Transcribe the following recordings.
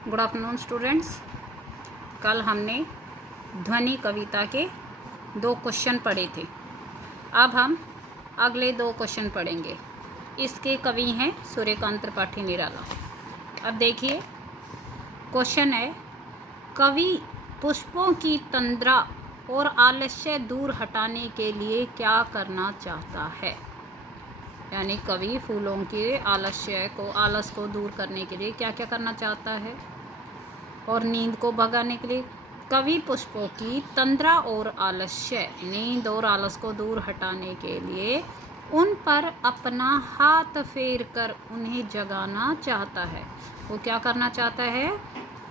Good afternoon students. कल हमने ध्वनि कविता के 2 क्वेश्चन पढ़े थे। अब हम अगले 2 क्वेश्चन पढ़ेंगे। इसके कवि हैं सूर्यकांत त्रिपाठी निराला। अब देखिए, क्वेश्चन है, कवि पुष्पों की तंद्रा और आलस्य दूर हटाने के लिए क्या करना चाहता है। यानी कवि फूलों के आलस को दूर करने के लिए क्या क्या करना चाहता है और नींद को भगाने के लिए कवि पुष्पों की तंद्रा और आलस्य, नींद और आलस को दूर हटाने के लिए उन पर अपना हाथ फेर कर उन्हें जगाना चाहता है। वो क्या करना चाहता है?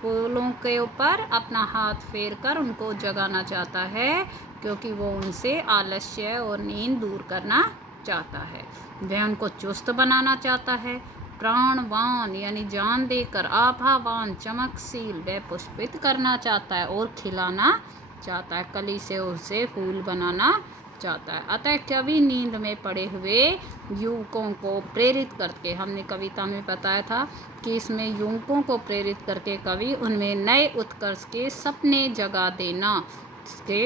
फूलों के ऊपर अपना हाथ फेर कर उनको जगाना चाहता है, क्योंकि वो उनसे आलस्य और नींद दूर करना चाहता है। वह उनको चुस्त बनाना चाहता है, प्राणवान यानी जान देकर, आभावान चमकशील व पुष्पित करना चाहता है और खिलाना चाहता है, कली से उसे फूल बनाना चाहता है। अतः कवि नींद में पड़े हुए युवकों को प्रेरित करके, हमने कविता में बताया था कि इसमें युवकों को प्रेरित करके कवि उनमें नए उत्कर्ष के सपने जगा देना,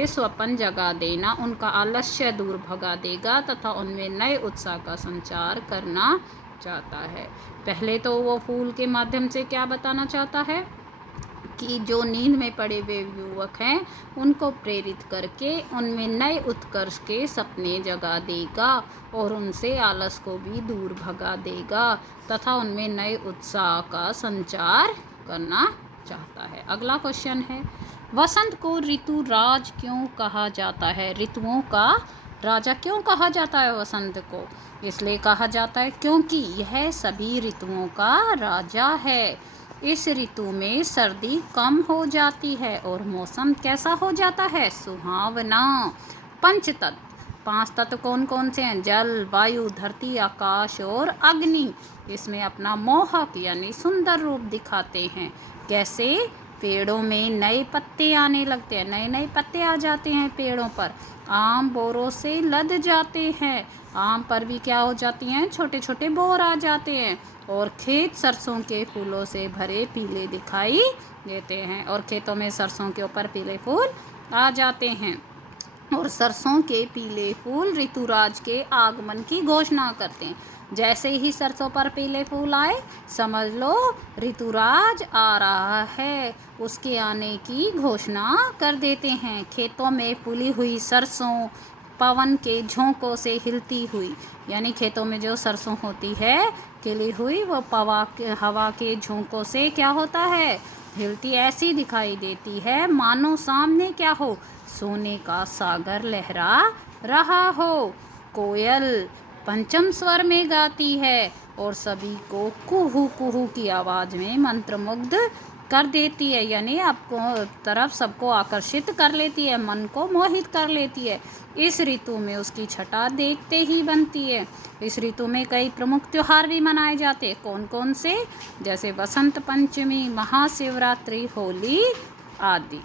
स्वप्न जगा देना, उनका आलस्य दूर भगा देगा तथा उनमें नए उत्साह का संचार करना चाहता है। पहले तो वो फूल के माध्यम से क्या बताना चाहता है कि जो नींद में पड़े हुए युवक हैं उनको प्रेरित करके उनमें नए उत्कर्ष के सपने जगा देगा और उनसे आलस को भी दूर भगा देगा तथा उनमें नए उत्साह का संचार करना चाहता है। अगला क्वेश्चन है, वसंत को ऋतु राज क्यों कहा जाता है? ऋतुओं का राजा क्यों कहा जाता है वसंत को? इसलिए कहा जाता है क्योंकि यह सभी ऋतुओं का राजा है। इस ऋतु में सर्दी कम हो जाती है और मौसम कैसा हो जाता है? सुहावना। पंचतत्व, 5 तत्व कौन कौन से हैं? जल, वायु, धरती, आकाश और अग्नि इसमें अपना मोहक यानी सुंदर रूप दिखाते हैं। कैसे? पेड़ों में नए पत्ते आने लगते हैं, नए नए पत्ते आ जाते हैं पेड़ों पर। आम बोरों से लद जाते हैं, आम पर भी क्या हो जाती हैं? छोटे छोटे बोर आ जाते हैं। और खेत सरसों के फूलों से भरे पीले दिखाई देते हैं और खेतों में सरसों के ऊपर पीले फूल आ जाते हैं और सरसों के पीले फूल ऋतुराज के आगमन की घोषणा करते हैं। जैसे ही सरसों पर पीले फूल आए समझ लो ऋतुराज आ रहा है, उसके आने की घोषणा कर देते हैं। खेतों में फूली हुई सरसों पवन के झोंकों से हिलती हुई, यानी खेतों में जो सरसों होती है खिली हुई, वो हवा के झोंकों से क्या होता है? हिलती ऐसी दिखाई देती है मानो सामने क्या हो? सोने का सागर लहरा रहा हो। कोयल पंचम स्वर में गाती है और सभी को कुहू कुहू की आवाज़ में मंत्रमुग्ध कर देती है, यानी आपको तरफ सबको आकर्षित कर लेती है, मन को मोहित कर लेती है। इस ऋतु में उसकी छटा देखते ही बनती है। इस ऋतु में कई प्रमुख त्योहार भी मनाए जाते हैं। कौन कौन से? जैसे वसंत पंचमी, महाशिवरात्रि, होली आदि।